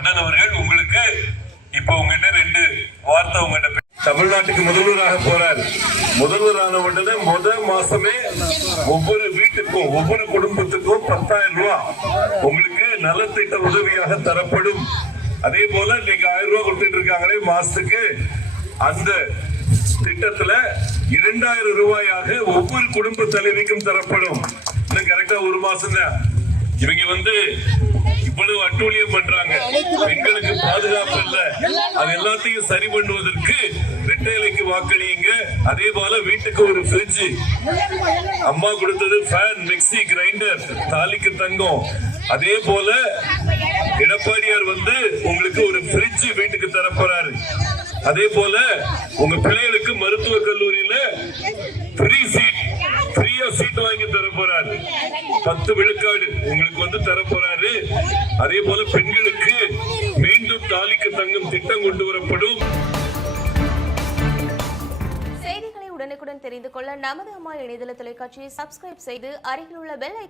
அண்ணன் அவர்கள் உங்களுக்கு இப்ப உங்ககிட்ட 2 வார்த்தை உங்ககிட்ட. தமிழ்நாட்டுக்கு முதல்வராக போறார். முதல்வரான உடனே மாசமே ஒவ்வொரு வீட்டுக்கும் ஒவ்வொரு குடும்பத்துக்கும் 10,000 ரூபாய் உங்களுக்கு நலத்திட்ட உதவியாக தரப்படும். அதே போல இன்னைக்கு 1000 ரூபாய் கொடுத்துட்டு இருக்காங்களே மாசத்துக்கு, அந்த திட்டத்துல 2000 ரூபாயாக ஒவ்வொரு குடும்ப தலைவிக்கும் தரப்படும். இன்னும் கரெக்டா 1 மாசம் தான். இவங்க இவ்வளவு அட்டூழியம் பண்றாங்க, பெண்களுக்கு பாதுகாப்பு இல்ல. அது எல்லாத்தையும் சரி பண்ணுவதற்கு ரெட்டைலைக்கு வாக்களியுங்க. அதே போல வீட்டுக்கு ஒரு ஃப்ரிட்ஜ், அம்மா கொடுத்தது ஃபேன், மிக்ஸி, கிரைண்டர், தாலிக்கு தங்கம். அதே போல எடப்பாடியார் உங்களுக்கு ஒரு ஃப்ரிட்ஜ் வீட்டுக்கு தரப்போறாரு. அதே போல உங்க பிள்ளைகளுக்கு மருத்துவ கல்லூரியில ஃப்ரீயா சீட் வாங்கி தர போறாரு. 10 விழுக்காடு உங்களுக்கு தரப்போறாரு. அதே போல பெண்களுக்கு மீண்டும் தாலிக்கு தங்கும் திட்டம் கொண்டு வரப்படும். செய்திகளை உடனுக்குடன் தெரிந்து கொள்ள நமது அம்மா இணையதள தொலைக்காட்சியை சப்ஸ்கிரைப் செய்து அருகில் உள்ள பெல்